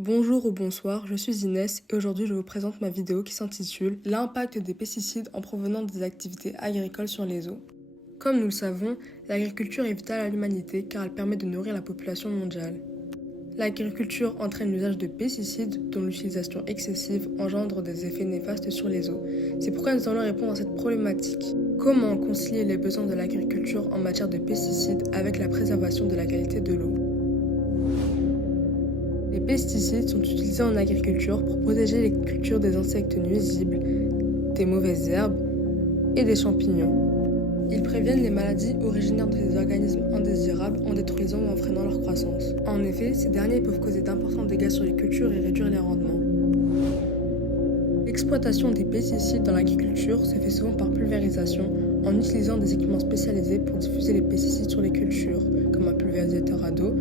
Bonjour ou bonsoir, je suis Inès et aujourd'hui je vous présente ma vidéo qui s'intitule L'impact des pesticides en provenance des activités agricoles sur les eaux. Comme nous le savons, l'agriculture est vitale à l'humanité car elle permet de nourrir la population mondiale. L'agriculture entraîne l'usage de pesticides dont l'utilisation excessive engendre des effets néfastes sur les eaux. C'est pourquoi nous allons répondre à cette problématique. Comment concilier les besoins de l'agriculture en matière de pesticides avec la préservation de la qualité de l'eau ? Les pesticides sont utilisés en agriculture pour protéger les cultures des insectes nuisibles, des mauvaises herbes et des champignons. Ils préviennent les maladies originaires des organismes indésirables en détruisant ou en freinant leur croissance. En effet, ces derniers peuvent causer d'importants dégâts sur les cultures et réduire les rendements. L'exploitation des pesticides dans l'agriculture se fait souvent par pulvérisation en utilisant des équipements spécialisés pour diffuser les pesticides sur les cultures, comme un pulvérisateur à dos,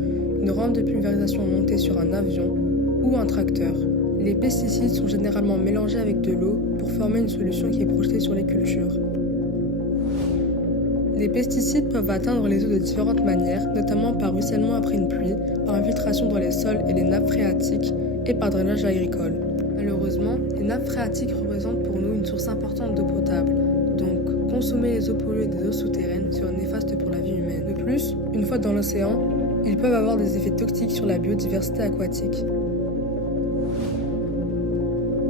une rampe de pulvérisation montée sur un avion ou un tracteur. Les pesticides sont généralement mélangés avec de l'eau pour former une solution qui est projetée sur les cultures. Les pesticides peuvent atteindre les eaux de différentes manières, notamment par ruissellement après une pluie, par infiltration dans les sols et les nappes phréatiques et par drainage agricole. Malheureusement, les nappes phréatiques représentent pour nous une source importante d'eau potable, donc consommer les eaux polluées des eaux souterraines serait néfaste pour la vie humaine. De plus, une fois dans l'océan, ils peuvent avoir des effets toxiques sur la biodiversité aquatique.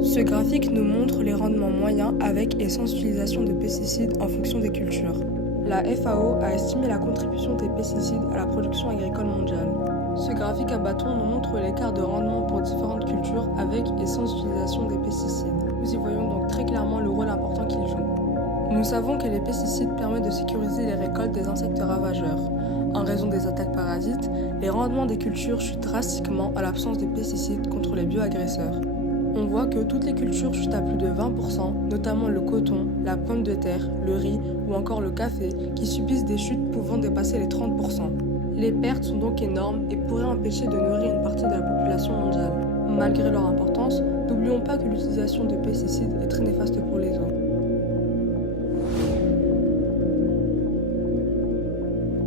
Ce graphique nous montre les rendements moyens avec et sans utilisation de pesticides en fonction des cultures. La FAO a estimé la contribution des pesticides à la production agricole mondiale. Ce graphique à bâton nous montre l'écart de rendement pour différentes cultures avec et sans utilisation des pesticides. Nous y voyons donc très clairement le rôle important qu'ils jouent. Nous savons que les pesticides permettent de sécuriser les récoltes des insectes ravageurs. En raison des attaques parasites, les rendements des cultures chutent drastiquement à l'absence de pesticides contre les bioagresseurs. On voit que toutes les cultures chutent à plus de 20%, notamment le coton, la pomme de terre, le riz ou encore le café, qui subissent des chutes pouvant dépasser les 30%. Les pertes sont donc énormes et pourraient empêcher de nourrir une partie de la population mondiale. Malgré leur importance, n'oublions pas que l'utilisation de pesticides est très néfaste pour les eaux.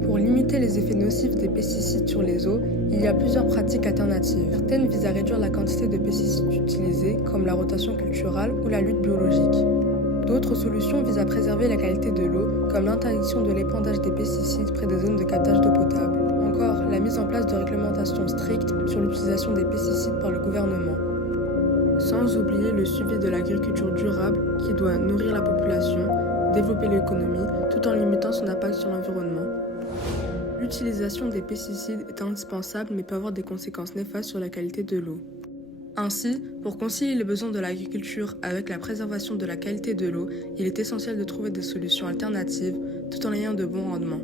Pour limiter les effets nocifs des pesticides sur les eaux, il y a plusieurs pratiques alternatives. Certaines visent à réduire la quantité de pesticides utilisés, comme la rotation culturale ou la lutte biologique. D'autres solutions visent à préserver la qualité de l'eau, comme l'interdiction de l'épandage des pesticides près des zones de captage d'eau potable. Encore, la mise en place de réglementations strictes sur l'utilisation des pesticides par le gouvernement. Sans oublier le suivi de l'agriculture durable qui doit nourrir la population, développer l'économie, tout en limitant son impact sur l'environnement. L'utilisation des pesticides est indispensable mais peut avoir des conséquences néfastes sur la qualité de l'eau. Ainsi, pour concilier les besoins de l'agriculture avec la préservation de la qualité de l'eau, il est essentiel de trouver des solutions alternatives tout en ayant de bons rendements.